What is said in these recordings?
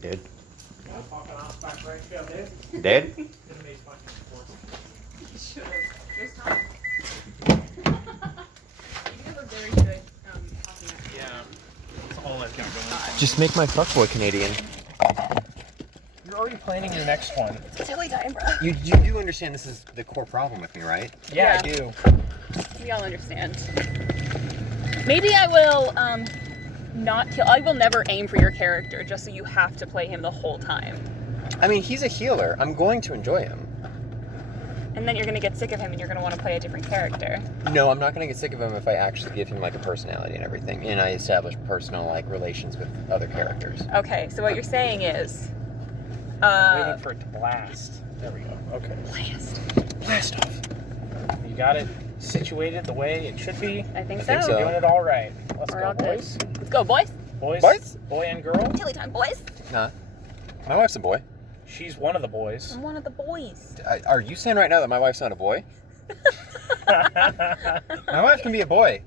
Dead. I'm fucking off back right here, dude. Dead? Gonna be fucking important. You should have. There's time. You guys are very good talking at Yeah. That's all I've got going on. Just make my fuckboy Canadian. You're already planning your next one. It's silly time, bro. You do understand this is the core problem with me, right? Yeah, Yeah. I do. We all understand. Maybe I will not kill. I will never aim for your character just so you have to play him the whole time. I mean, he's a healer. I'm going to enjoy him. And then you're gonna get sick of him and you're gonna want to play a different character. No, I'm not going to get sick of him if I actually give him like a personality and everything, and I establish personal like relations with other characters. Okay, so what you're saying is, Waiting for it to blast. There we go. Okay. Blast off. You got it situated the way it should be. I think I so. think so. You're doing it all right. Let's We're go, all good. boys. Let's go, boys. Boys. Boy and girl. Tilly time, boys. Nah, my wife's a boy. She's one of the boys. I'm one of the boys. Are you saying right now that my wife's not a boy? My wife can be a boy.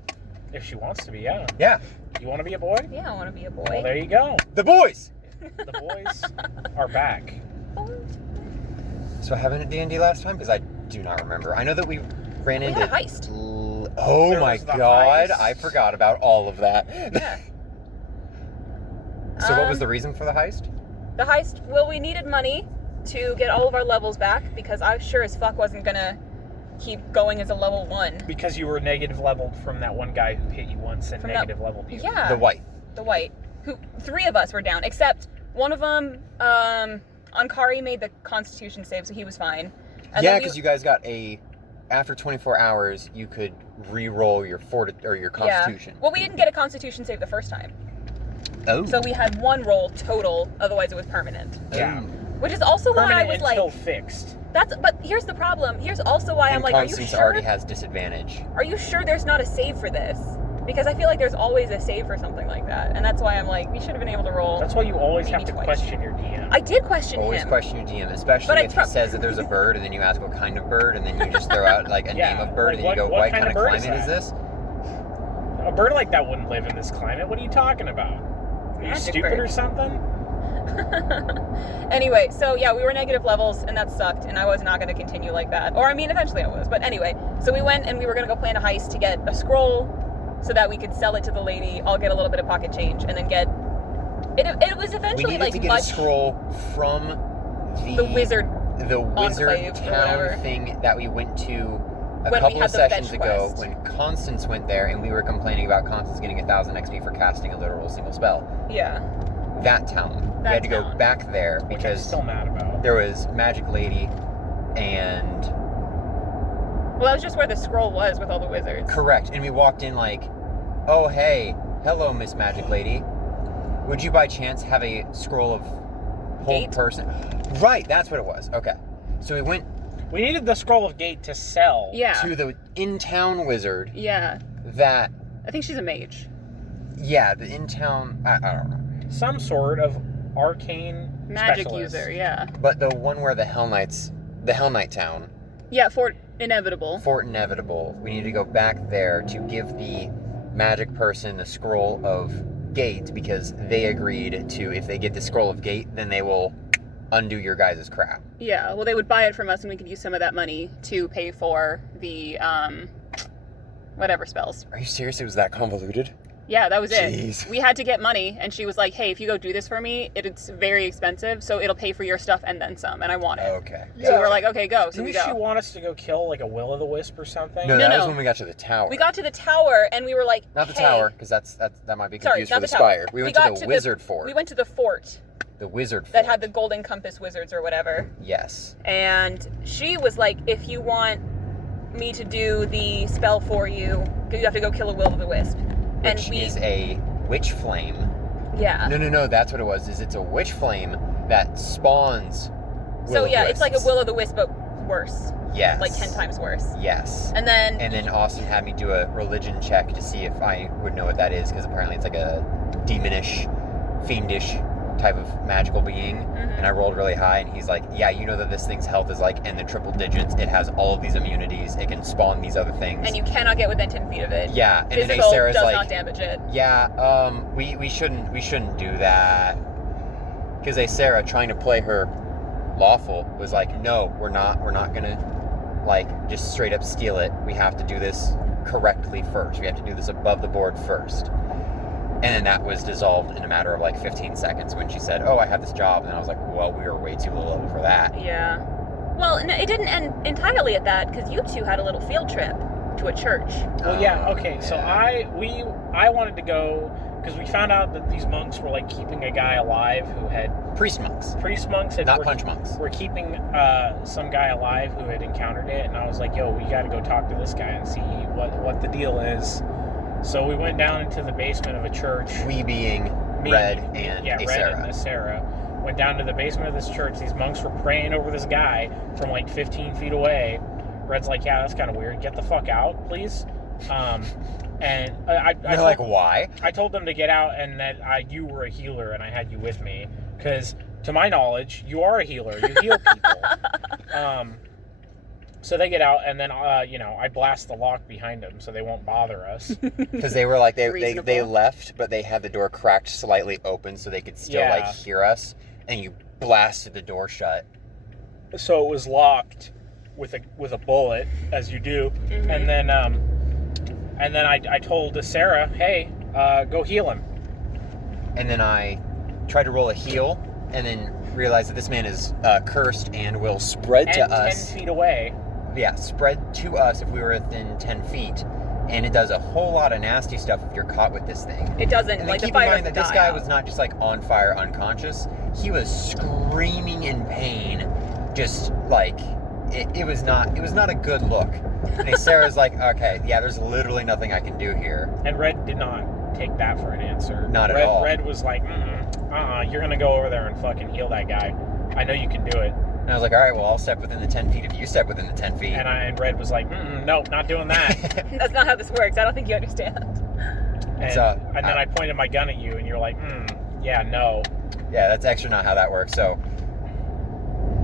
If she wants to be, yeah. Yeah. You want to be a boy? Yeah, I want to be a boy. Well, there you go. The boys! The boys are back. So what happened at DnD last time? Because I do not remember. I know that we ran We into... had a heist. Oh There my was the god, heist. I forgot about all of that. Yeah. So what was the reason for the heist? The heist, well, we needed money to get all of our levels back because I sure as fuck wasn't gonna keep going as a level 1. Because you were negative leveled from that one guy who hit you once and From that- negative leveled you. Yeah. The white. The white. Who 3 of us were down, except one of them, Ankari made the Constitution save, so he was fine. And Yeah, then because you guys got a... After 24 hours, you could re-roll your your Constitution. Yeah. Well, we didn't get a Constitution save the first time. Oh. So we had 1 roll total, otherwise it was permanent. Yeah. Which is also why I Permanent was until like, fixed. but here's the problem. Here's also why and I'm like, are you Constance sure? already has disadvantage. Are you sure there's not a save for this? Because I feel like there's always a save for something like that. And that's why I'm like, we should have been able to roll. That's why you always Maybe have to twice. question your DM. I did question Always him. question your DM, especially But I if he trust- says that there's a bird, and then you ask what kind of bird, and then you just throw out like a Yeah, name of bird, like, and then you go, what what kind kind of of bird is climate is that? this? A bird like that wouldn't live in this climate. What are you talking about? Are you Magic stupid bird. or something? Anyway, so yeah, we were negative levels, and that sucked, and I was not going to continue like that. Or, I mean, eventually I was. But anyway, so we went, and we were going to go plan a heist to get a scroll so that we could sell it to the lady. I'll get a little bit of pocket change, and then get... It was We eventually, needed like, to get much... a scroll from The wizard the wizard enclave or town whatever. thing that we went to a When we couple had of the sessions fetch ago quest. when Constance went there, and we were complaining about Constance getting 1,000 XP for casting a literal single spell. Yeah. That town. We That had to go town. back there Which I'm because still mad about. there was Magic Lady and... Well, that was just where the scroll was with all the wizards. Correct. And we walked in like, oh, hey, hello, Miss Magic Lady. Would you by chance have a scroll of hold Gate? person? Right, that's what it was. Okay. So we went We needed the scroll of gate to sell. Yeah. to the in-town wizard Yeah. that, I think she's a mage. yeah, the in-town, I don't know. Some sort of arcane Magic specialist. user, yeah. But the one where the Hell Knight town, Yeah, Fort Inevitable. Fort Inevitable, we need to go back there to give the magic person a scroll of gate because they agreed to, if they get the scroll of gate, then they will undo your guys' crap. Yeah, well, they would buy it from us, and we could use some of that money to pay for the, whatever spells. Are you serious? It was that convoluted? Yeah, that was it. Jeez. We had to get money, and she was like, hey, if you go do this for me, it's very expensive, so it'll pay for your stuff and then some, and I want it. Okay. So we were like, okay, go. So Didn't we she go. want us to go kill like a will-o'-the-wisp or something? No, No, that was no. when we got to the tower. We got to the tower, and we were like, Not the hey. tower, because that might be Sorry, confused not for the the tower. spire. We went got to the wizard fort. We went to the fort The wizard fort. that had the golden compass wizards or whatever. Yes. And she was like, if you want me to do the spell for you, you have to go kill a will-o'-the-wisp. And Which we, is a witch flame. yeah. No, that's what it was. It's a witch flame that spawns So yeah, it's like a will-o'-wisps. will-o'-the-wisp, but worse. Yes. Like 10 times worse. Yes. And then, And then Austin had me do a religion check to see if I would know what that is, because apparently it's like a demonish, fiendish type of magical being. Mhm. And I rolled really high, and he's like, yeah, you know that this thing's health is like in the triple digits. It has all of these immunities. It can spawn these other things. and you cannot get within 10 feet of it. Yeah, and then Physical Sarah's does like, not damage it. yeah, we shouldn't do that. Because Sarah, trying to play her lawful, was like, no, we're not gonna like just straight up steal it. We have to do this correctly first. We have to do this above the board first. And then that was dissolved in a matter of like 15 seconds when she said, oh, I have this job. And I was like, well, we were way too low level for that. Yeah. Well, no, it didn't end entirely at that, because you two had a little field trip to a church. Well, yeah, okay. So yeah. I wanted to go because we found out that these monks were like keeping a guy alive who had Priest monks. Not punch monks. We're keeping some guy alive who had encountered it, and I was like, yo, we got to go talk to this guy and see what the deal is. So we went down into the basement of a church. We being Red and Sarah. Went down to the basement of this church. These monks were praying over this guy from like 15 feet away. Red's like, yeah, that's kind of weird. Get the fuck out, please. And They're like, why? I told them to get out, and that you were a healer, and I had you with me. Because, to my knowledge, you are a healer. You heal people. So they get out, and then, I blast the lock behind them so they won't bother us. Because they were like, they left, but they had the door cracked slightly open so they could still, like, hear us. And you blasted the door shut. So it was locked with a bullet, as you do. Mm-hmm. And then I told Sarah, hey, go heal him. And then I tried to roll a heal, and then realized that this man is cursed and will spread to us. 10 feet away. Yeah, spread to us if we were within 10 feet. And it does a whole lot of nasty stuff if you're caught with this thing. It doesn't, and like keep the fire in mind that this guy was not just like on fire, unconscious. He was screaming in pain, just like it was not a good look. And Sarah's like, okay, yeah, there's literally nothing I can do here. And Red did not take that for an answer. Not at all. Red was like, you're gonna go over there and fucking heal that guy. I know you can do it. And I was like, all right, well, I'll step within the 10 feet if you step within the 10 feet. And Red was like, nope, not doing that. That's not how this works. I don't think you understand. And then I pointed my gun at you, and you're like, yeah, no. Yeah, that's actually not how that works. So,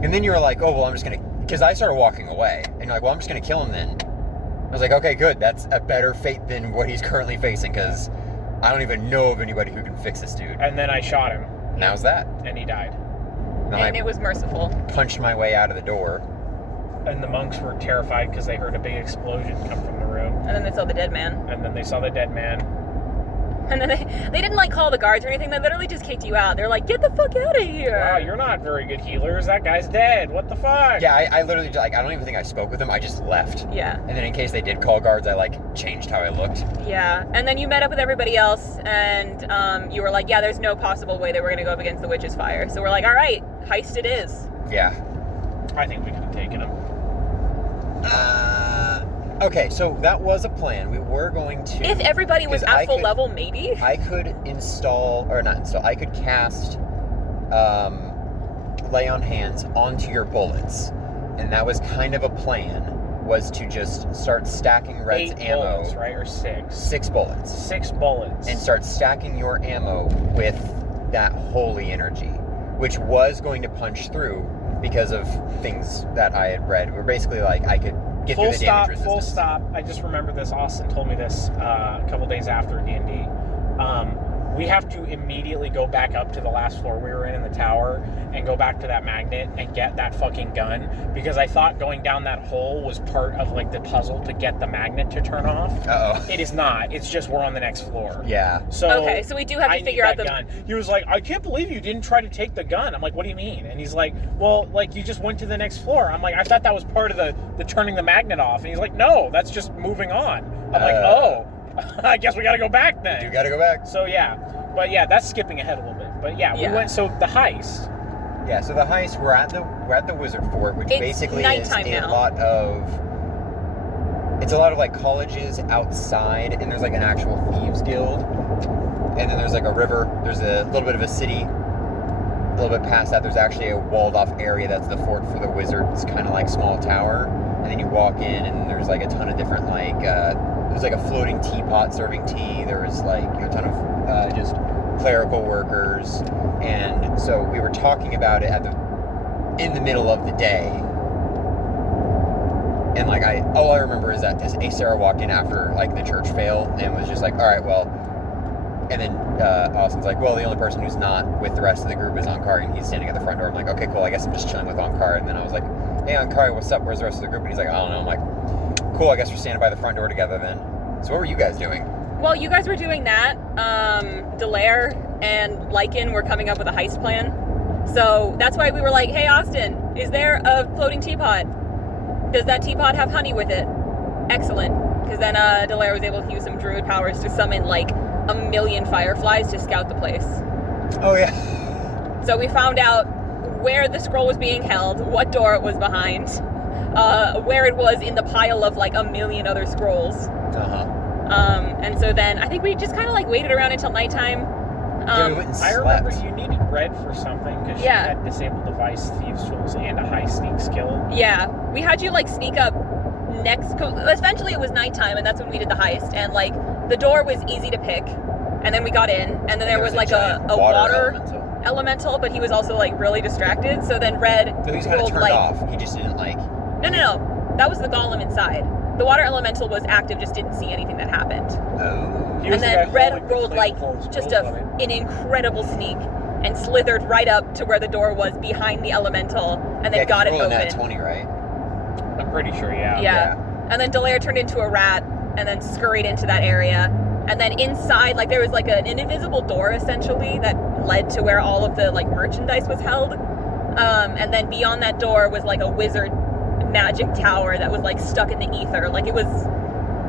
and then you were like, oh, well, I'm just going to, because I started walking away. And you're like, well, I'm just going to kill him then. I was like, okay, good. That's a better fate than what he's currently facing, because I don't even know of anybody who can fix this dude. And then I shot him. And that was that. And he died. And it was merciful. Punched my way out of the door. And the monks were terrified because they heard a big explosion come from the room. And then they saw the dead man. And then they didn't like call the guards or anything. They literally just kicked you out. They're like, get the fuck out of here. Wow, you're not very good healers. That guy's dead. What the fuck? Yeah, I literally, like, I don't even think I spoke with them. I just left. Yeah. And then in case they did call guards, I, like, changed how I looked. Yeah. And then you met up with everybody else, and you were like, yeah, there's no possible way that we're going to go up against the witch's fire. So we're like, all right, heist it is. Yeah. I think we could have taken him. Okay, so that was a plan. We were going to... If everybody was at full level, maybe? I could I could cast Lay on Hands onto your bullets. And that was kind of a plan, was to just start stacking Red's ammo. 8 bullets, right? Or 6? 6 bullets. 6 bullets. And start stacking your ammo with that holy energy, which was going to punch through because of things that I had read. We're basically like, I could get through the damage resistance. Full stop. I just remember this. Austin told me this a couple days after DnD. We have to immediately go back up to the last floor we were in the tower and go back to that magnet and get that fucking gun, because I thought going down that hole was part of like the puzzle to get the magnet to turn off. Uh-oh. It is not. It's just we're on the next floor. Yeah. So we do have to figure out the gun. He was like, I can't believe you didn't try to take the gun. I'm like, what do you mean? And he's like, well, like you just went to the next floor. I'm like, I thought that was part of the turning the magnet off. And he's like, no, that's just moving on. I'm like, oh, I guess we got to go back then. You got to go back. So yeah, but yeah, that's skipping ahead a little bit. But yeah, we went. So the heist. Yeah, so the heist, we're at the Wizard Fort, which basically is a lot of like colleges outside, and there's like an actual thieves guild, and then there's like a river. There's a little bit of a city. A little bit past that, there's actually a walled off area that's the fort for the wizard. It's kind of like small tower, and then you walk in, and there's like a ton of different like there's like a floating teapot serving tea. There's like a ton of just clerical workers, and so we were talking about it in the middle of the day, and like all I remember is that Sarah walked in after like the church failed and was just like, all right, well, And then Austin's like, well, the only person who's not with the rest of the group is Ankari, and he's standing at the front door. I'm like, okay, cool. I guess I'm just chilling with Ankari. And then I was like, hey, Ankari, what's up? Where's the rest of the group? And he's like, I don't know. I'm like, cool. I guess we're standing by the front door together then. So what were you guys doing? Well, you guys were doing that. Delaire and Lycan were coming up with a heist plan. So that's why we were like, hey, Austin, is there a floating teapot? Does that teapot have honey with it? Excellent. Because then Delaire was able to use some druid powers to summon like 1,000,000 fireflies to scout the place. Oh, yeah. So we found out where the scroll was being held, what door it was behind, where it was in the pile of like 1,000,000 other scrolls. Uh-huh. And so then I think we just kind of like waited around until nighttime. Yeah, we went and I slept. remember you needed Red for something because she Yeah. had disabled device, thieves tools, and a high sneak skill. Yeah, we had you like sneak up next. Eventually, it was nighttime, and that's when we did the heist. And like the door was easy to pick, and then we got in, and then there was like a water elemental, but he was also like really distracted. So then Red So he was kind of rolled turned like off. He just didn't like. no, that was the golem inside. The water elemental was active, just didn't see anything that happened. Oh. He was And the then guy Red holding the rolled like flammable just scrolls on it. an incredible sneak and slithered right up to where the door was behind the elemental, and then got it open. Nat 20, right? I'm pretty sure, yeah. Yeah. And then Delaire turned into a rat and then scurried into that area. And then inside, like there was like an invisible door essentially that led to where all of the like merchandise was held. And then beyond that door was like a wizard magic tower that was like stuck in the ether. Like it was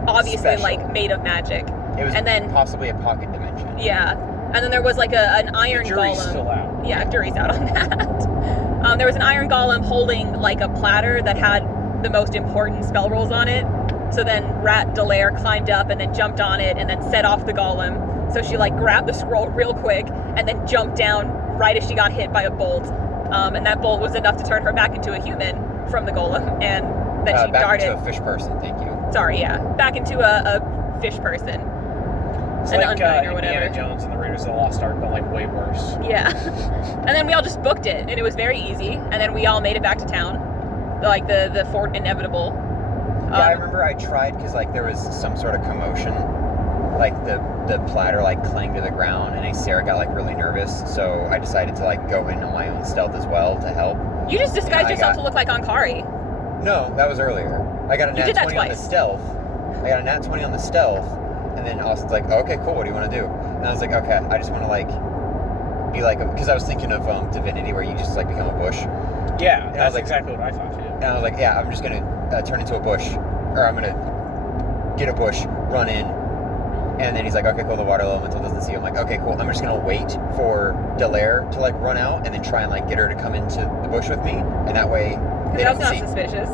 obviously Special. like made of magic. It was And then- possibly a pocket dimension. Yeah. And then there was like an iron The jury's golem. still out. Yeah, jury's out on that. There was an iron golem holding like a platter that had the most important spell rolls on it. So then Rat Delaire climbed up and then jumped on it and then set off the golem. So she like grabbed the scroll real quick and then jumped down right as she got hit by a bolt. And that bolt was enough to turn her back into a human from the golem. And then she back darted. into a fish person, thank you. Sorry, yeah. Back into a fish person. It's An like undying or Indiana whatever. Jones and the Raiders of the Lost Ark, but like way worse. Yeah. And then we all just booked it, and it was very easy. And then we all made it back to town, like the Fort Inevitable. Yeah, I remember I tried because like there was some sort of commotion, like the platter like clanged to the ground, and Sarah got like really nervous. So I decided to like go in on my own stealth as well to help. You just disguised I yourself got- to look like Ankari. No, that was earlier. I got a You nat did that 20 on the twice. stealth. I got a nat 20 on the stealth, and then Austin's like, oh, "Okay, cool. What do you want to do?" And I was like, "Okay, I just want to like be like," because I was thinking of Divinity, where you just like become a bush. Yeah, I was that's like- exactly what I thought too. And I was like, yeah, I'm just gonna turn into a bush, or I'm gonna get a bush, run in, and then he's like, okay, cool, the water elemental doesn't see you. I'm like, okay, cool, I'm just gonna wait for Delaire to like run out, and then try and like get her to come into the bush with me, and that way they That's don't not see. suspicious.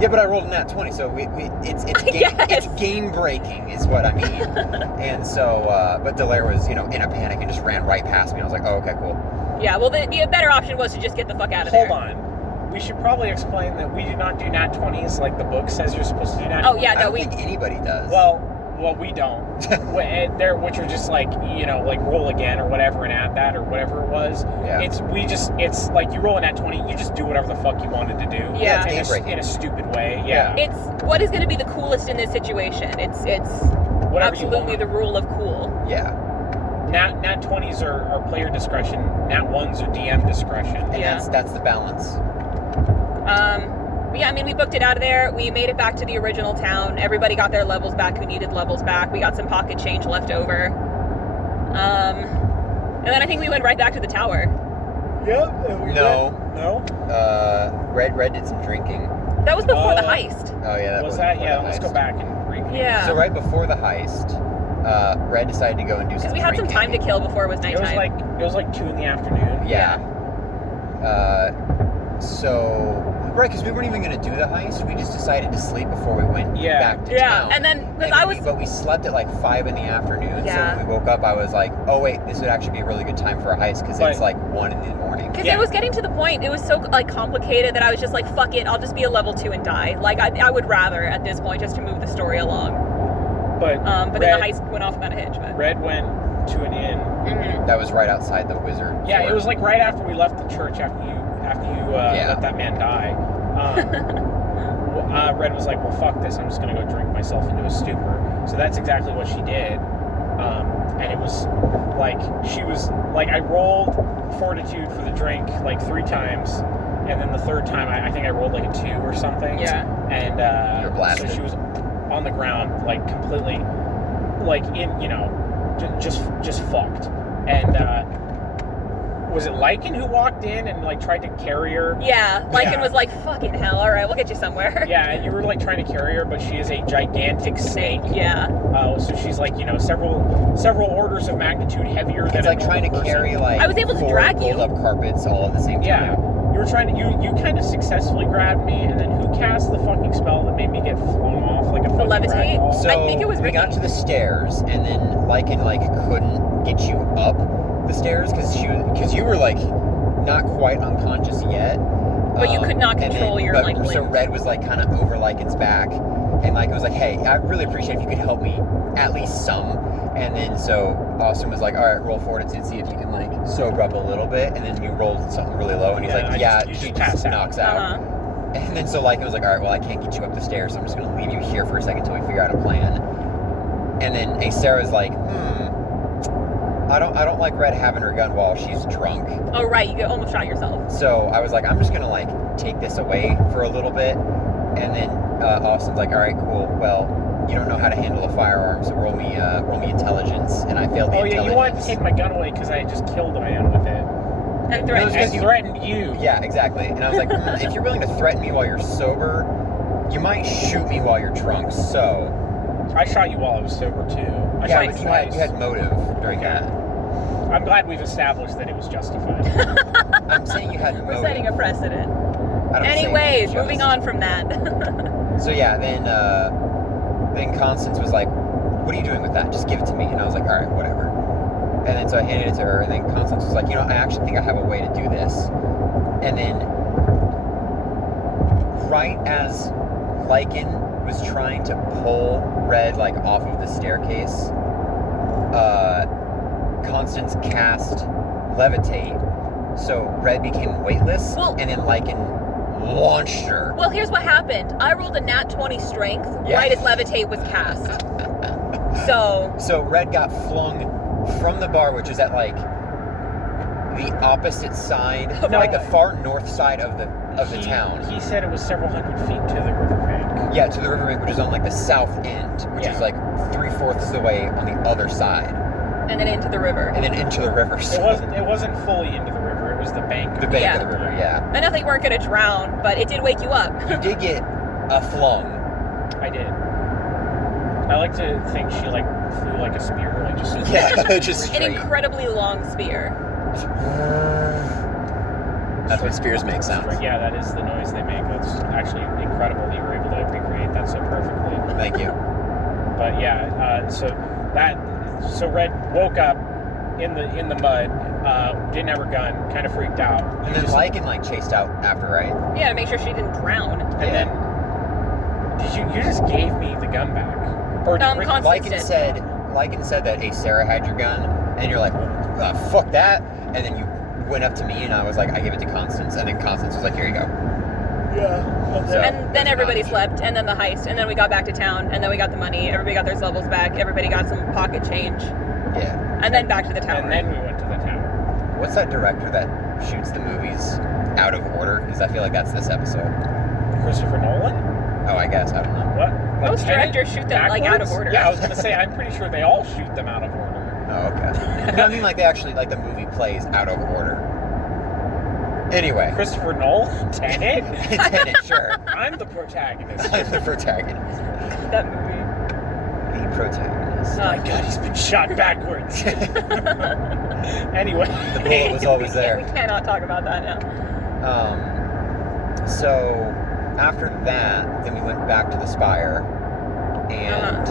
Yeah, but I rolled a nat 20, so it's guess. game breaking is what I mean. And so, but Delaire was in a panic and just ran right past me. I was like, oh, okay, cool. Yeah, well, the better option was to just get the fuck out of there. Hold on. We should probably explain that we do not do nat 20s like the book says you're supposed to do nat 20s. Oh, yeah, I no, don't we... think anybody does. Well, we don't. Which are just like, like roll again or whatever and add that or whatever it was. Yeah. It's like you roll a nat 20, you just do whatever the fuck you wanted to do. Yeah. it's game-breaking. in a stupid way. Yeah. It's what is going to be the coolest in this situation. It's Whatever you absolutely want. the rule of cool. Yeah. Nat 20s are player discretion. Nat 1s are DM discretion. And Yeah. that's the balance. But yeah, I mean, we booked it out of there. We made it back to the original town. Everybody got their levels back who needed levels back. We got some pocket change left over. And then I think we went right back to the tower. Yep. And we No. did. No? Red did some drinking. That was before the heist. Oh yeah, that Was was that? before Yeah, the let's heist. go back and read. Yeah. So right before the heist, Red decided to go and do some Because we had some drinking. time to kill before it was It nighttime. was like 2 in the afternoon. Yeah. Right, because we weren't even going to do the heist. We just decided to sleep before we went back to town. And then, because And but we slept at like 5 in the afternoon. Yeah. So when we woke up, I was like, oh wait, this would actually be a really good time for a heist because it's like 1 in the morning. Because Yeah. it was getting to the point, it was so like complicated that I was just like, fuck it, I'll just be a level 2 and die. Like, I would rather at this point just to move the story along. But Then the heist went off without a hitch. But Red went to an inn. Mhm. That was right outside the wizard. Yeah, fort. it was like right after we left the church after you let that man die. Red was like, well, fuck this. I'm just going to go drink myself into a stupor. So that's exactly what she did. and it was like she was like I rolled fortitude for the drink like 3 times, and then the third time I think I rolled like a 2 or something. Yeah. And You're blasted. so she was on the ground like completely like in just fucked. And was it Lycan who walked in and like tried to carry her? Yeah, Lycan Yeah. was like, fucking hell, alright, we'll get you somewhere. Yeah, and you were like trying to carry her, but she is a gigantic snake. Yeah. So she's like, several orders of magnitude heavier than It's like a trying to normal carry person. like I was able to 4 drag you. rolled up carpets all at the same time. Yeah. You were trying to you kind of successfully grabbed me, and then who cast the fucking spell that made me get flown off like a fucking levitate? ragdoll? So I think it was we Ricky. got to the stairs, and then Lycan like couldn't get you up the stairs because you were like not quite unconscious yet. But you could not and control your, like, So limbs. Red was like kind of over Lycan's back, and Lycan was like, "Hey, I really appreciate if you could help me at least some." And then so Austin was like, "All right, roll fortitude, see if you can like sober up a little bit." And then you rolled something really low, and he's Yeah, like, you she just pass just out. knocks out. Uh-huh. And then so Lycan was like, all right, well, I can't get you up the stairs, so I'm just going to leave you here for a second until we figure out a plan. And then Sarah's like, I don't like Red having her gun while she's drunk. Oh, right, you almost shot yourself. So I was like, I'm just going to like take this away for a little bit. And then Austin's like, all right, cool. Well, you don't know how to handle a firearm, so roll me intelligence. And I failed the Oh yeah, intelligence. you wanted to take my gun away because I had just killed a man with it. And No, threatened it's I threatened you. Yeah, exactly. And I was like, if you're willing to threaten me while you're sober, you might shoot me while you're drunk. So I shot you while I was sober too. I yeah, shot but you you twice. had motive during that. I'm glad we've established that it was justified. I'm saying you had motive. We're setting a precedent. I don't say Anyways, just. moving on from that. So yeah, then Constance was like, "What are you doing with that? Just give it to me." And I was like, "All right, whatever." And then so I handed it to her, and then Constance was like, "You know, I actually think I have a way to do this." And then, right as Lycan was trying to pull Red like off of the staircase, Constance cast Levitate, so Red became weightless, Well- and then Lycan launched her. Well, here's what happened. I rolled a nat 20 strength Yeah. right as Levitate was cast. So, Red got flung from the bar, which is at like the opposite side, No. like the far north side of the town. He said it was several hundred feet to the riverbank. Yeah, to the riverbank, which is on like the south end, which Yeah. is like 3/4 of the way on the other side, and then into the river. and then into the river. So It wasn't fully into the river. It was the bank. the bank Yeah. of the river. Yeah, I know that you weren't going to drown, but it did wake you up. you did get a flung. I did. I like to think she like flew like a spear, like just Yeah, just An straight. incredibly long spear. That's what spears make sounds. Yeah, that is the noise they make. That's actually incredible that you were able to recreate that so perfectly. Thank you. But yeah, so Red woke up in the mud, didn't have her gun, kind of freaked out, And then Lycan like chased out after, right? Yeah, to make sure she didn't drown. and then you just gave me the gun back, or did Ricky- Constance did. Lycan said that, hey, Sarah had your gun, and you're like, fuck that, and then you went up to me, and I was like, I give it to Constance, and then Constance was like, here you go. Yeah. So- And then there's everybody not- slept, and then the heist, and then we got back to town, and then we got the money, everybody got their levels back, everybody got some pocket change, Yeah. and then back to the tower. And then we went to the tower. What's that director that shoots the movies out of order? Because I feel like that's this episode. Christopher Nolan? Oh, I guess, I don't know. What? Like Most Tenet? directors shoot them, like, out of Backwards? order. Yeah, I was gonna say, I'm pretty sure they all shoot them out of order. Oh, okay. No, I mean, like, they actually, like, the movie plays out of order. Anyway. Christopher Nolan? Tenet? Tenet, sure. I'm the protagonist. I'm the protagonist. That movie. The protagonist. Oh, My God, he's been shot backwards. Anyway. The bullet was always We there. cannot talk about that now. So after that, then we went back to the Spire, and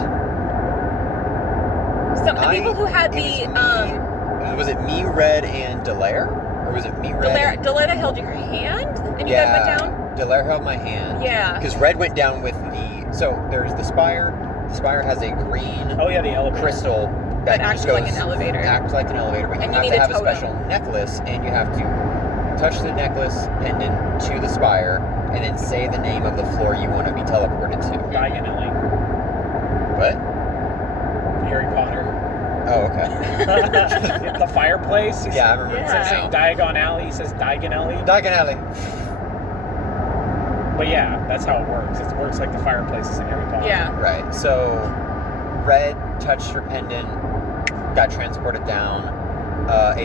Some the people who had it the was me, was it me, Red, and Delaire, or was it me, Red? Deletta held your hand, and you guys went down. Delaire held my hand. Yeah. Because Red went down with the. So there's the Spire. The Spire has a green Oh yeah, the elevator. crystal That that acts just goes, like an elevator. Acts like an elevator, but And you you have to need a have a totem. special necklace, and you have to touch the necklace pendant to the Spire, and then say the name of the floor you want to be teleported to. Diagon Alley. What? Harry Potter. Oh, okay. The fireplace. Yeah, I remember Yeah. Instead of that saying now. Diagon Alley, he says Diagon Alley. Diagon Alley. But yeah, that's how it works. It works like the fireplaces in Harry Potter. Yeah. Right. So, Red touched her pendant, got transported down.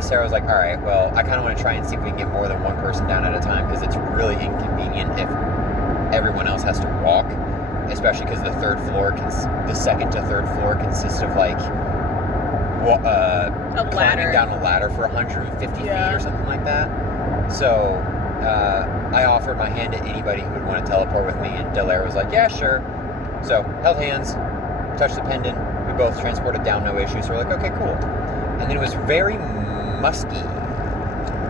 Sarah was like, all right, well, I kind of want to try and see if we can get more than one person down at a time because it's really inconvenient if everyone else has to walk, especially because the second to third floor consists of like A climbing ladder. down a ladder for 150 Yeah. feet or something like that. So I offered my hand to anybody who would want to teleport with me, and Delaire was like, yeah, sure. So held hands, touched the pendant. We both transported down, no issues. So we're like, okay, cool. And then it was very musky.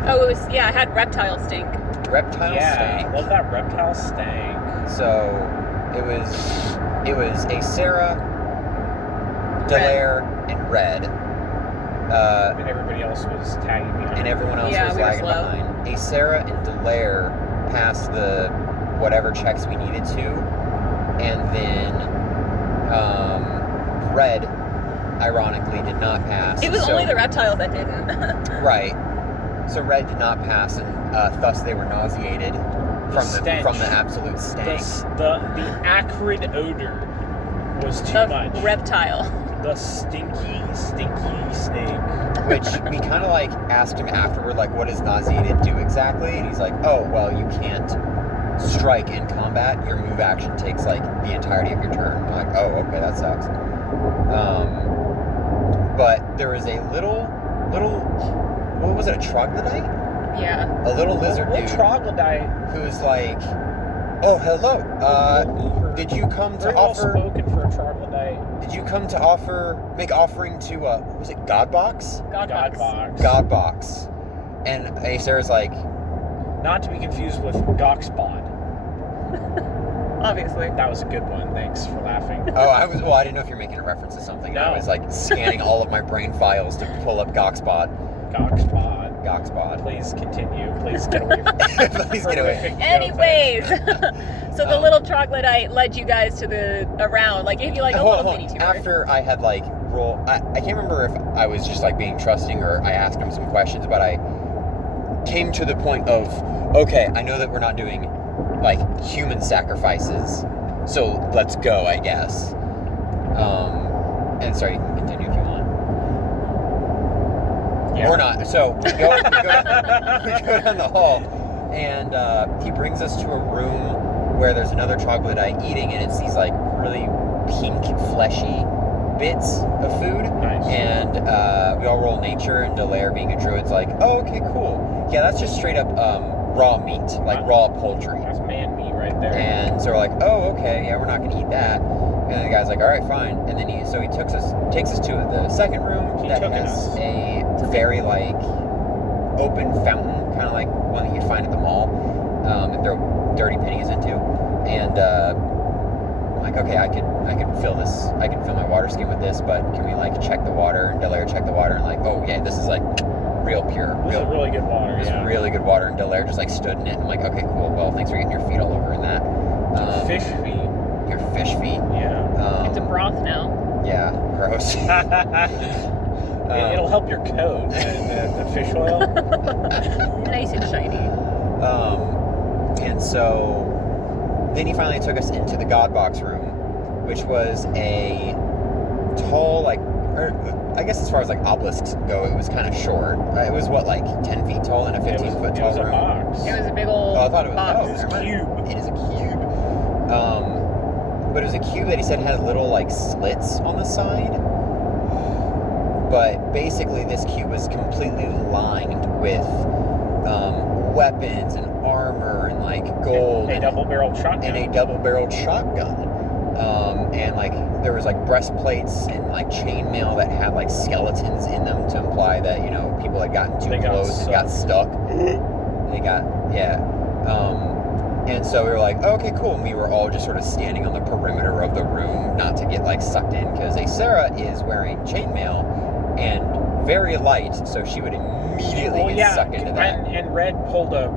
Oh, it had reptile stink. Reptile Yeah, stank. love that reptile stank. So it was a Sarah, Delaire, and Red. And everybody else was tagging me on. And everyone else Yeah, was we were lagging slow. behind. A Sarah and Delaire passed the whatever checks we needed to, and then Red, ironically, did not pass. It was so- only the reptiles that didn't. Right. So Red did not pass, and thus they were nauseated stench. from the absolute stank. The acrid odor was too Of much. reptile. The stinky snake. Which we kind of like asked him afterward, like, what does nauseated do exactly? And he's like, oh, well, you can't strike in combat. Your move action takes like the entirety of your turn. I'm like, oh, okay, that sucks. But there was a little, what was it, a troglodyte? Yeah. A little lizard Little dude troglodyte. who's like, oh, hello. Did you come to Very well offer? spoken for a troglodyte. Did you come to make offering to what was it, Godbox? Godbox. Godbox. Godbox. And Acer's like, Not to be confused with Gawkspot. Obviously. That was a good one. Thanks for laughing. oh, I didn't know if you're making a reference to something. No. I was like scanning all of my brain files to pull up Gawkspot. Gawkspot. Gawkspot. Please continue. Please get away from Please get away. horrific Anyways, jokes. so the little troglodyte led you guys to the around. Like if you like a Hold little on. mini tour. After I had like I can't remember if I was just like being trusting or I asked him some questions, but I came to the point of, okay, I know that we're not doing like human sacrifices, so let's go, I guess. And sorry, you can continue if you want. Yeah. Or not. So we go down the hall, and he brings us to a room where there's another troglodyte eating, and it's these like really pink, fleshy bits of food. Nice. And we all roll nature, and Delaire, being a druid's like, oh, okay, cool. Yeah, that's just straight up raw meat, like raw poultry. That's man meat right there. And so we're like, oh, okay, yeah, we're not gonna eat that. And then the guy's like, all right, fine. And then he takes us to the second room He that took has us. a very like open fountain, kind of like one that you'd find at the mall, and throw dirty pennies into. And I'm like, okay, I could fill this. I could fill my water skin with this, but can we like check the water? And Delaire checked the water, and like, oh yeah, this is like real pure, This is really good water. it's Yeah. really good water. And Delaire just like stood in it. And I'm like, okay, cool. Well, thanks for getting your feet all over in that. Fish feet. Your fish feet. Yeah. It's a broth now. Yeah, gross. It'll help your coat. The fish oil. Nice and shiny. And so then he finally took us into the Godbox room, which was a tall, like, I guess as far as like obelisks go, it was kind of short. It was what, like 10 feet tall and a 15-foot It tall was a room. box. It was a big old Oh, I thought it was. box. Oh, It was never mind. cube. It is a cube. But it was a cube that he said had little like slits on the side. But basically, this cube was completely lined with weapons and armor and like gold A double-barreled shotgun. and a double-barreled shotgun. And like there was like breastplates and like chainmail that had like skeletons in them to imply that, you know, people had gotten too They got close and got stuck. They got, yeah. And so we were like, oh, okay, cool. And we were all just sort of standing on the perimeter of the room, not to get like sucked in, because Sarah is wearing chainmail and very light, so she would immediately get sucked into that. And Red pulled a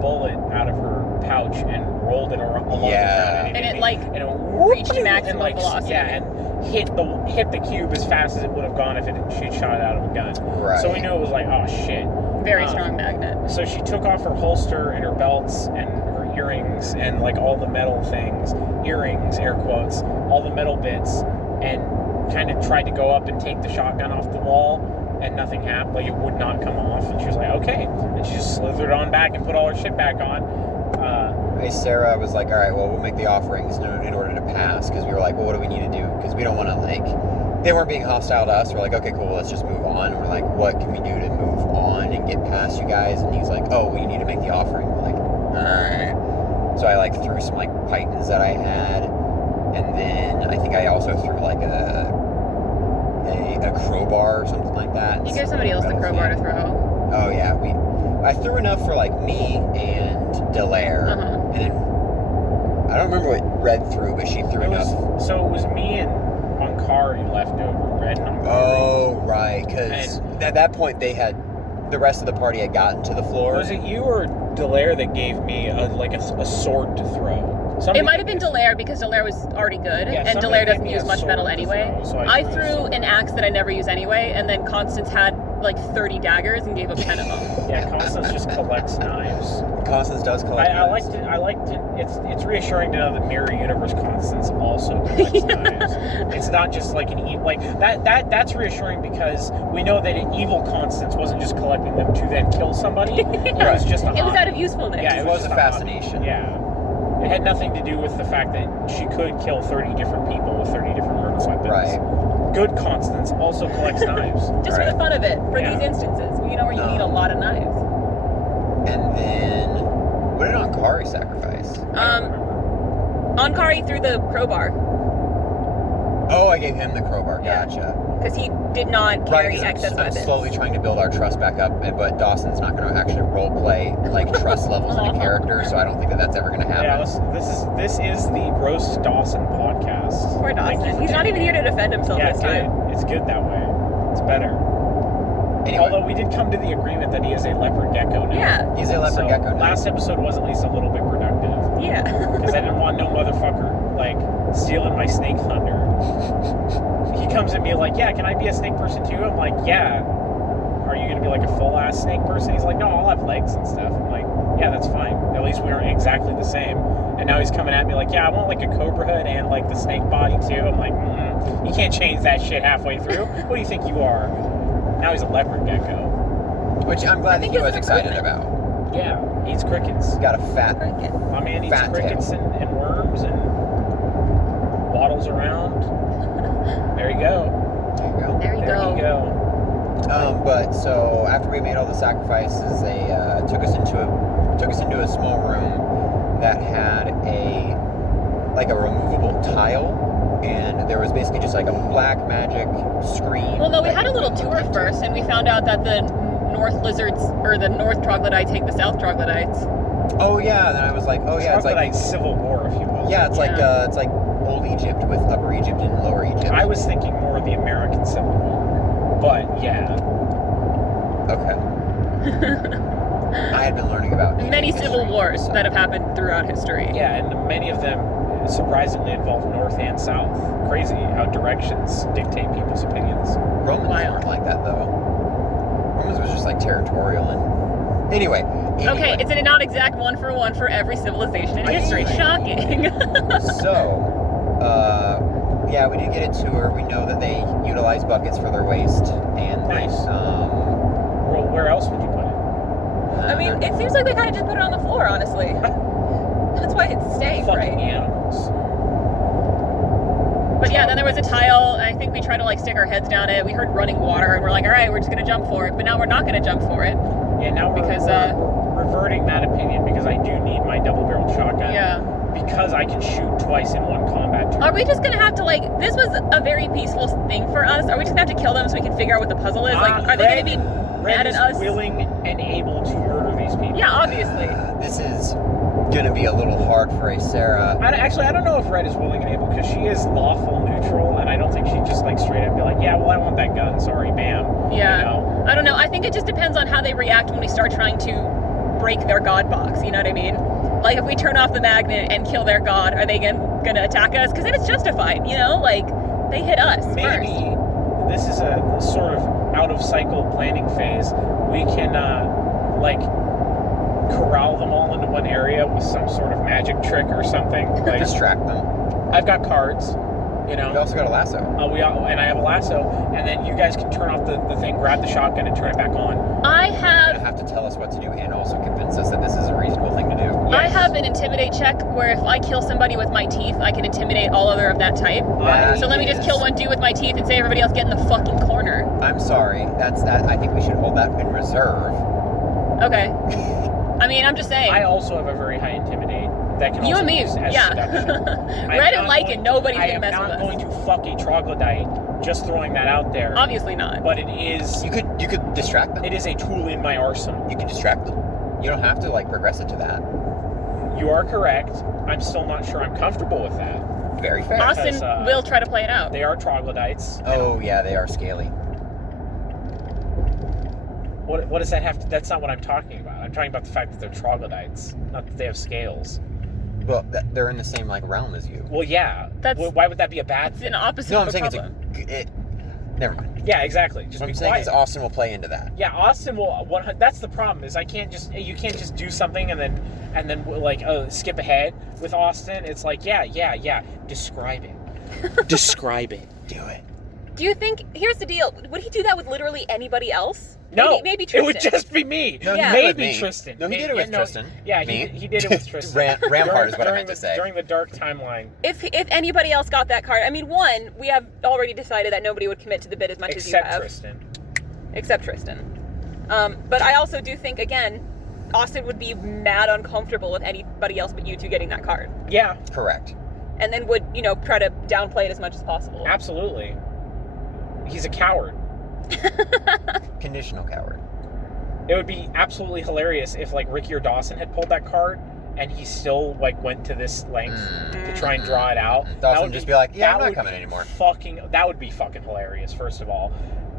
bullet out of her pouch and rolled it along Yeah. the ground. And it, like, and it reached whoop, maximum and, like, velocity. Yeah, and hit the cube as fast as it would have gone if she'd shot it out of a gun. Right. So we knew it was like, oh shit. Very strong magnet. So she took off her holster and her belts and her earrings and like all the metal things, earrings, air quotes, all the metal bits, and kind of tried to go up and take the shotgun off the wall, and nothing happened. Like, it would not come off, and she was like, okay. And she just slithered on back and put all her shit back on. Hey, Sarah was like, all right, well, we'll make the offerings in order to pass, because we were like, well, what do we need to do? Because we don't want to, like, they weren't being hostile to us. We're like, okay, cool, let's just move on. And we're like, what can we do to move on and get past you guys? And he's like, oh, we need to make the offering. We're like, all right. So I, like, threw some, like, pythons that I had, and then I think I also threw, like, a crowbar or something like that. You gave somebody else the crowbar to throw. Oh, yeah, I threw enough for, like, me and Delaire, Uh-huh. and then I don't remember what Red threw, but she threw enough. So it was me and Ankari left over, Red and Ankari. Oh, right, because at that point the rest of the party had gotten to the floor. Was it you or Delaire that gave me a sword to throw? Somebody It might have been Delaire, because Delaire was already good, Yeah, and somebody Delaire gave doesn't me use a much sword metal to anyway. throw, so I threw a threw sword. an axe that I never use anyway, and then Constance had like 30 daggers and gave up 10 of them. Yeah, Constance just collects knives. Constance does collect I knives. like to. It's reassuring to know that Mirror Universe Constance also collects knives. It's not just like an like that's reassuring, because we know that an evil Constance wasn't just collecting them to then kill somebody. It was just a It was hobby. out of usefulness. Yeah, It was just a hobby. fascination. Yeah. It had nothing to do with the fact that she could kill 30 different people with 30 different murder weapons. Right. Good Constance also collects knives. Just for Right. the fun of it, for Yeah. these instances, you know, where you need a lot of knives. And then, what did Ankari sacrifice? Ankari threw the crowbar, Oh, I gave him the crowbar. Yeah. Gotcha. because he did not Right, carry 'cause excess I'm weapons. slowly trying to build our trust back up, but Dawson's not going to actually role play like trust levels in a character, so I don't think that that's ever going to happen. Yeah, this is the Roast Dawson podcast. Poor Thank you Dawson. for He's not tuning even here in. to defend himself Yeah, this time. good. It's good that way. It's better. Anyway, Although we did come to the agreement that he is a leopard gecko now. Yeah, he's a leopard So gecko now. last episode was at least a little bit productive, yeah. because I didn't want no motherfucker like stealing my snake thunder. He comes at me like, yeah, can I be a snake person too? I'm like, yeah. Are you gonna be like a full ass snake person? He's like, no, I'll have legs and stuff. I'm like, yeah, that's fine. At least we aren't exactly the same. And now he's coming at me like, yeah, I want like a cobra hood and like the snake body too. I'm like, you can't change that shit halfway through. What do you think you are? Now he's a leopard gecko. Which I'm glad that think he it's was an excited improvement. about. Yeah, eats crickets. He's got a fat. My man eats Fat crickets tail. and worms and waddles around. There you go. There you go. There you There go. you go. But so after we made all the sacrifices, they took us into a small room that had a removable tile, and there was basically just like a black magic screen. Well, no, we that had a you little could tour look into. first, and we found out that the North lizards, or the North troglodytes, hate the South troglodytes. Oh yeah, and then I was like, oh yeah, it's like Troglodyte civil war, if you will. yeah, it's Yeah. like Old Egypt with Upper Egypt and Lower Egypt. I was thinking more of the American Civil War, but yeah. Okay. I had been learning about Many history, civil wars so- that have happened throughout history. Yeah, and many of them surprisingly involve North and South. Crazy how directions dictate people's opinions. Romans Wild. weren't like that though. Romans was just like territorial and anyway. Okay, it's not exact 1-for-1 for every civilization in I history. agree. Shocking. So, yeah, we did get a tour. We know that they utilize buckets for their waste, and Nice. Well, where else would you put it? I mean, it seems like they kind of just put it on the floor, honestly. That's why it's staying, Fucking right? animals. But yeah, then there was a tile. I think we tried to like stick our heads down it. We heard running water, and we're like, all right, we're just gonna jump for it. But now we're not gonna jump for it. Yeah, now we're, Because, we're reverting that opinion, because I do need my double-barreled shotgun. Yeah. Because I can shoot twice in one combat turn. Are we just gonna have to like? This was a very peaceful thing for us. Are we just gonna have to kill them so we can figure out what the puzzle is? Like, are they gonna be Red mad at is us? willing and able to murder these people. Yeah, obviously. This is gonna be a little hard for a Sarah. I don't know if Red is willing and able, because she is lawful neutral, and I don't think she'd just like straight up be like, yeah, well, I want that gun. Sorry, bam. Yeah. You know? I don't know. I think it just depends on how they react when we start trying to break their god box, you know what I mean? Like, if we turn off the magnet and kill their god, are they gonna attack us? Because then it's justified, you know? Like, they hit us Maybe first. this is a sort of out-of-cycle planning phase. We can, like, corral them all into one area with some sort of magic trick or something. Like, Distract them. I've got cards, you know. We also got a lasso. And I have a lasso, and then you guys can turn off the thing, grab the shotgun, and turn it back on. I You're have gonna have to tell us what to do and also convince us that this is a reasonable thing to do. I have an intimidate check where if I kill somebody with my teeth, I can intimidate all other of that type. That So let me just is- kill one dude with my teeth and say everybody else get in the fucking corner. I'm sorry. That's that. I think we should hold that in reserve. Okay. I mean, I'm just saying. I also have a very high intimidate that can You also and be me, used as yeah. seduction. Red and Lycan, nobody's I gonna am mess with not us. going to fuck a troglodyte. Just throwing that out there. Obviously not. But it is You could distract them. it is a tool in my arsenal. You can distract them. You don't have to like progress it to that. You are correct. I'm still not sure I'm comfortable with that. Very fair. Austin Because, will try to play it out. They are troglodytes. Oh yeah, they are scaly. What does that have to? That's not what I'm talking about. I'm talking about the fact that they're troglodytes, not that they have scales. Well, they're in the same like realm as you. Well, yeah. That's- Why would that be a bad It's thing? an opposite No, of I'm saying problem. Never mind. Yeah, exactly. Just What be I'm saying quiet. is Austin will play into that. Yeah, Austin will. That's the problem. Is you can't just do something and then like skip ahead with Austin. It's like yeah. Describe it. Describe it. Do it. Do you think, here's the deal, would he do that with literally anybody else? No, Maybe it Tristan. would just be me. No, he did it with Maybe me. Tristan. No, he did it with Tristan. Yeah, Me? he did it with Tristan. Rampart is what I During meant to say. During the dark timeline. If anybody else got that card, I mean, one, we have already decided that nobody would commit to the bid as much as you Except have. Tristan. Except Tristan. But I also do think, again, Austin would be mad uncomfortable with anybody else but you two getting that card. Yeah, Correct. And then would, try to downplay it as much as possible. absolutely. He's a coward. Conditional coward. It would be absolutely hilarious if like Ricky or Dawson had pulled that card and he still like went to this length to try and draw it out. That Dawson would just be like, yeah, I'm that not would coming be anymore. That would be fucking hilarious, first of all.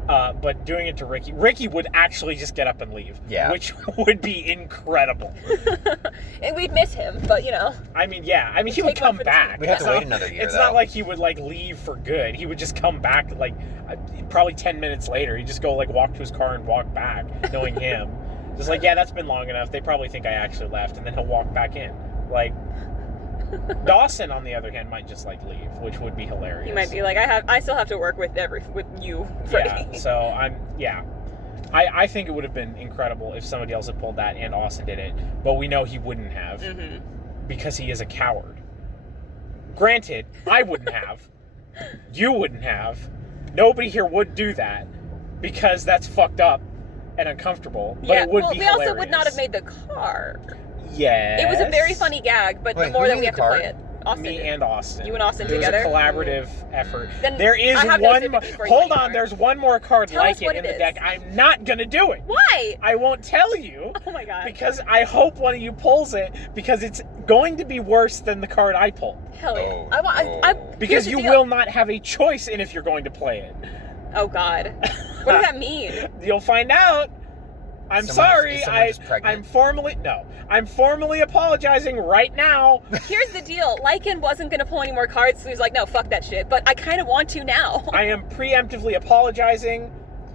But doing it to Ricky would actually just get up and leave. Yeah. Which would be incredible. And we'd miss him, but I mean, yeah. I mean, he would Take one come for the back. team. We'd have It's to wait not- another year, It's though. not like he would like leave for good. He would just come back like probably 10 minutes later. He'd just go like walk to his car and walk back, knowing him. Just like, yeah, that's been long enough. They probably think I actually left, and then he'll walk back in. Like Dawson, on the other hand, might just like leave, which would be hilarious. he might be like, I still have to work with you, Freddie. Yeah. So I think it would have been incredible if somebody else had pulled that and Austin did it, but we know he wouldn't have Mm-hmm. because he is a coward. Granted, I wouldn't have. You wouldn't have. Nobody here would do that because that's fucked up and uncomfortable. But Yeah, it would well, be we hilarious. also would not have made the card. Yes. It was a very funny gag, but Wait, the more who that made we the have to play card? it, Austin Me did. and Austin. You and Austin it together? was a collaborative effort. Then There is I have no one. sympathy for you Hold on, anymore. there's one more card Tell us like it what in it the is. deck. I'm not gonna do it. Why? I won't tell you. Oh my god. Because I hope one of you pulls it, because it's going to be worse than the card I pulled. Hell yeah. Oh, I Because here's the you deal. will not have a choice in if you're going to play it. Oh god. What does that mean? You'll find out. I'm Is sorry. someone just pregnant? I'm formally apologizing right now. Here's the deal. Lycan wasn't gonna pull any more cards, so he was like, no, fuck that shit. But I kind of want to now. I am preemptively apologizing.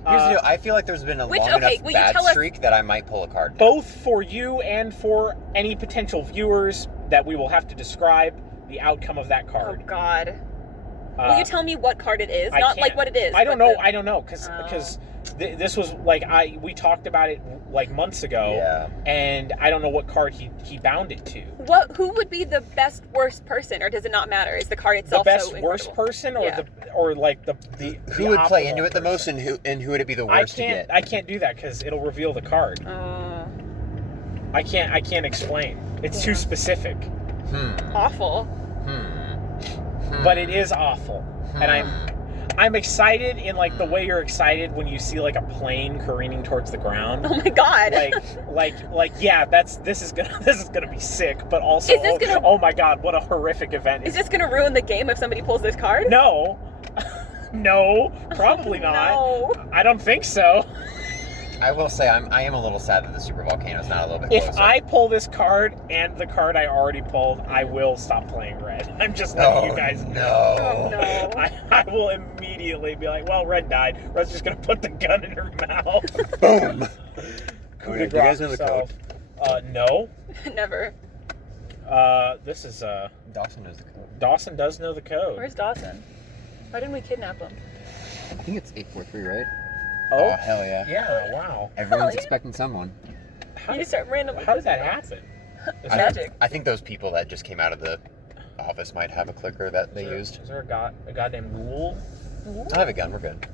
Here's the deal. I feel like there's been a Which- long okay, enough will you bad tell us- streak that I might pull a card. Both for you and for any potential viewers that we will have to describe the outcome of that Oh card. god. Will you tell me what card it is? I Not like can't. what it is. I don't but know. the- I don't know because this was like we talked about it like months ago. Yeah. And I don't know what card he bound it to. Who would be the best worst person, or does it not matter? Is the card The itself best so worst incredible? person, or Yeah. the Who would play optimal into it the most, person? and who would it be the worst to get? I can't do that because it'll reveal the card. I can't explain. It's too Yeah. specific. Awful. But it is awful, and I'm excited in like the way you're excited when you see like a plane careening towards the ground. Oh my god. like yeah, this is gonna be sick, but also Is this gonna- oh my god, what a horrific event! Is this gonna ruin the game if somebody pulls this card? No, no, probably not. No. I don't think so. I will say I am a little sad that the super volcano is not a little bit If closer. I pull this card and the card I already pulled, I will stop playing red. I'm just letting you guys know. Oh, no. I will immediately be like, well, red died. Red's just going to put the gun in her mouth. Boom. Coup Okay, de do you guys grace know the herself. No. Never. This is, Dawson knows the code. Dawson does know the code. Where's Dawson? Why didn't we kidnap him? I think it's 843, right? Oh, Hell yeah. yeah, wow. Everyone's yeah. expecting someone. How You did, just start randomly. how did that happen? Is I- there- Magic. I think those people that just came out of the office might have a clicker that they is there- used. Is there a goddamn ghoul? I have a gun, we're good.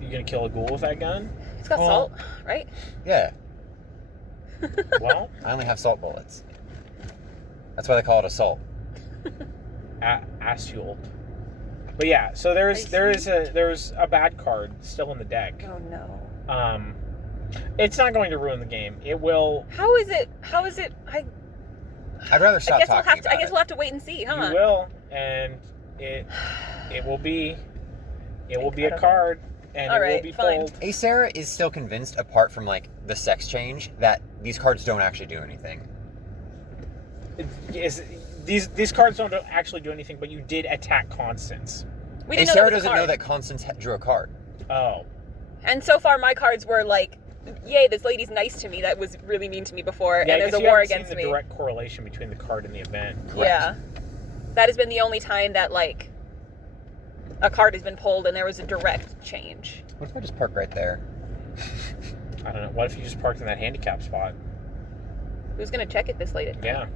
You gonna kill a ghoul with that gun? It's got Well- salt, right? Yeah, Well, I only have salt bullets. That's why they call it assault. Assault. But yeah, so there's a bad card still in the deck. Oh no. It's not going to ruin the game. It will. How is it? I'd rather stop talking about I guess it. we'll have to wait and see, huh? You will, and it will be a Incredible. card, and All it will right, be fine. pulled. Sarah is still convinced, apart from like the sex change, that these cards don't actually do anything. These cards don't actually do anything, but you did attack Constance. We didn't know Sarah that was a doesn't know card. that Constance drew a card. Oh, And so far, my cards were like, "Yay, this lady's nice to me." That was really mean to me before, yeah. and I there's guess a you war haven't against seen me. the direct correlation between the card and the event. Yeah, that has been the only time that like a card has been pulled and there was a direct change. What if I just park right there? I don't know. What if you just parked in that handicap spot? Who's gonna check it this late at night? Yeah.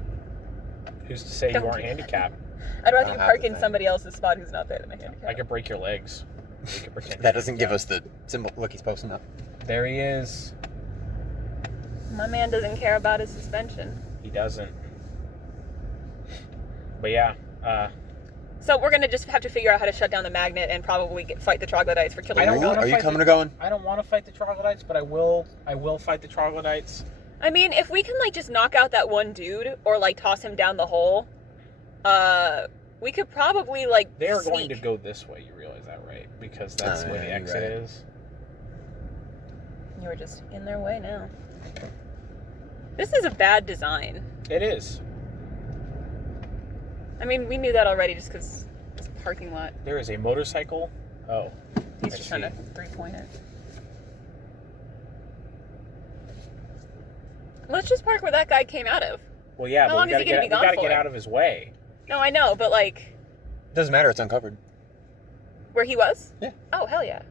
Who's to say Don't you aren't do that. handicapped? I'd I rather don't you have park the in thing. somebody else's spot who's not there than a handicap. I could break your legs. We could pretend That doesn't give yeah. us the symbol. Look, he's posting up. There he is. My man doesn't care about his suspension. He doesn't. But yeah, So we're gonna just have to figure out how to shut down the magnet and probably fight the troglodytes for killing I don't our wanna dog. Are you fight coming the- or going? I don't want to fight the troglodytes, but I will fight the troglodytes. I mean, if we can like just knock out that one dude or like toss him down the hole, we could probably like They are going sneak. to go this way. You realize that, right? Because that's Oh, where the yeah, you're exit right. is. You're just in their way now. This is a bad design. It is. I mean, we knew that already just because it's a parking lot. There is a motorcycle. Oh, He's I just trying to see. 3-point it. Let's just park where that guy came out of. well, yeah, How but long we is he gotta gonna be get gone we gotta get for? out of his way. No, I know, but like Doesn't matter. It's uncovered. where he was? Yeah. Oh, hell yeah.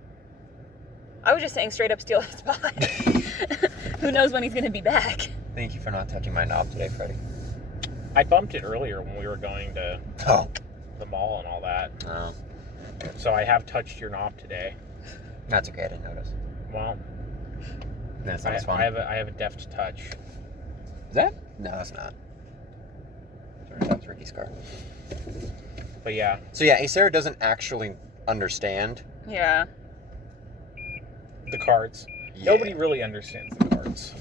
I was just saying straight up steal his spot. Who knows when he's going to be back? Thank you for not touching my knob today, Freddie. I bumped it earlier when we were going to Oh. the mall and all that. No. So I have touched your knob today. That's okay. I didn't notice. Well, Then it's not as fun. I have a deft touch. Is that? No, it's not. Turns out it's Ricky's car. But yeah, So yeah, Sarah doesn't actually understand. Yeah. the cards. Yeah. Nobody really understands the cards.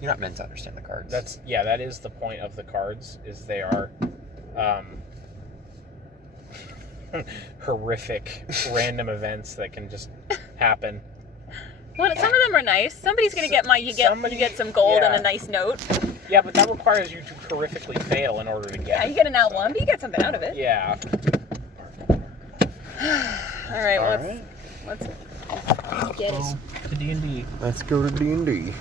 You're not meant to understand the cards. That is the point of the cards, is they are horrific random events that can just happen. Well, some of them are nice. Somebody's going to get you get some gold and yeah. a nice note. Yeah, but that requires you to horrifically fail in order to get Yeah, it. you get an out one, but you get something out of it. Yeah. All right, All let's get it. To D&D. Let's go to D&D.